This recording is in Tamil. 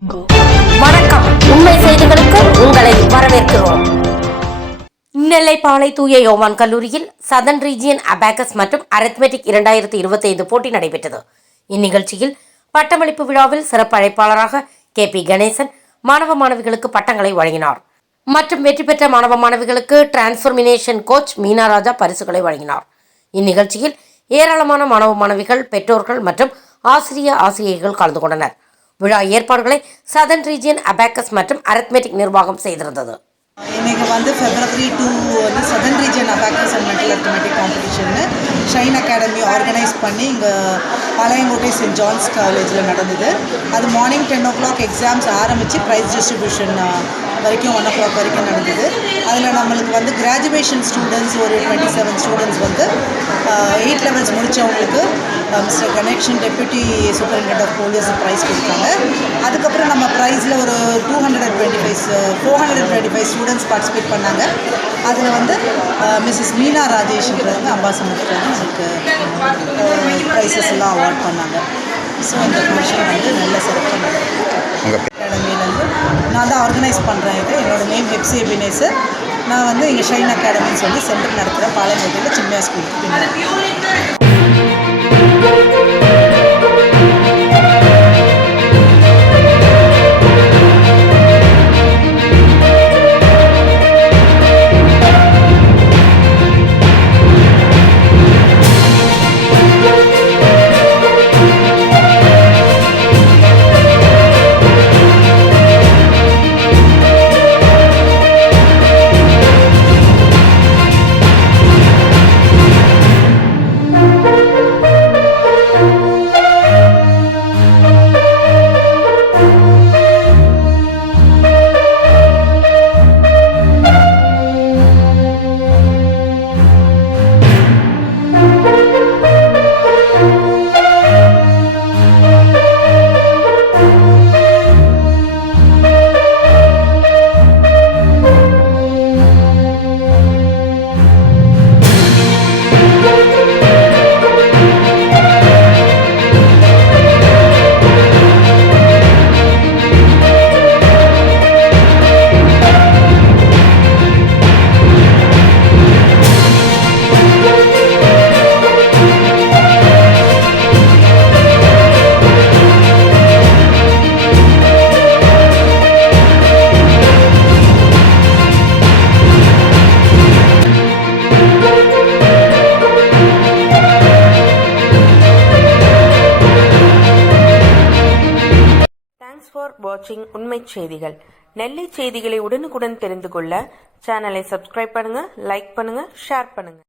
வணக்கம். உண்மை செய்திகளுக்கு உங்களை வரவேற்கிறோம். நெல்லைப்பாளை தூய யோவான் கல்லூரியில் சதன் ரீஜியன் அபாகஸ் மற்றும் அரித்மெட்டிக் 2025 போட்டி நடைபெற்றது. இந்நிகழ்ச்சியில் பட்டமளிப்பு விழாவில் சிறப்பு அழைப்பாளராக KP கணேசன் மாணவ மாணவிகளுக்கு பட்டங்களை வழங்கினார் மற்றும் வெற்றி பெற்ற மாணவ மாணவிகளுக்கு டிரான்ஸ்பர்மினேஷன் கோச் மீனா ராஜா பரிசுகளை வழங்கினார். இந்நிகழ்ச்சியில் ஏராளமான மாணவ மாணவிகள், பெற்றோர்கள் மற்றும் ஆசிரியைகள் கலந்து கொண்டனர். விழா ஏற்பாடுகளை சதன் ரீஜியன் அபாகஸ் மற்றும் அரித்மெட்டிக் நிர்வாகம் செய்திருந்தது. இன்னைக்கு February 2 southern region abacus and mental arithmetic காம்படிஷன்னு ஷைன் அகாடமி ஆர்கனைஸ் பண்ணி இங்கே பாளையங்கோட்டை சென்ட் ஜான்ஸ் காலேஜில் நடந்தது. அது மார்னிங் 10 o'clock எக்ஸாம்ஸ் ஆரம்பித்து ப்ரைஸ் டிஸ்ட்ரிபியூஷன் வரைக்கும் 1 o'clock வரைக்கும் நடந்தது. அதில் நம்மளுக்கு கிராஜுவேஷன் ஸ்டூடெண்ட்ஸ் ஒரு 27 ஸ்டூடெண்ட்ஸ் 8 levels முடித்தவங்களுக்கு mister Ganesan deputy superintendent of police prize கொடுத்தாங்க. அதுக்கப்புறம் நம்ம ப்ரைஸில் ஒரு 425 ஸ்டூடெண்ட்ஸ் பார்ட்டிசிபேட் பண்ணாங்க. அதில் மிஸ்ஸஸ் மீனா ராஜேஷ்ன்றவங்க அம்பாசமுக்கு நம்மளுக்கு ப்ரைஸஸ் எல்லாம் அவார்ட் பண்ணாங்க. ஸோ இந்த ஃபங்க்ஷன் நல்ல சிறப்பாக அகாடமியிலேருந்து நான் தான் ஆர்கனைஸ் பண்ணுறேன். இது என்னோடய நேம் ஹெப்சி எபினேசர். நான் இங்கே ஷைன் அகாடமின்னு சொல்லி சென்டர் நடத்துகிறேன் பாளையங்கோட்டையில் சின்ன ஸ்கூலுக்கு பின்னாடி. ஃபார் வாட்சிங் உண்மை செய்திகள். நெல்லை செய்திகளை உடனுக்குடன் தெரிந்து கொள்ள சேனலை சப்ஸ்கிரைப் பண்ணுங்க, லைக் பண்ணுங்க, ஷேர் பண்ணுங்க.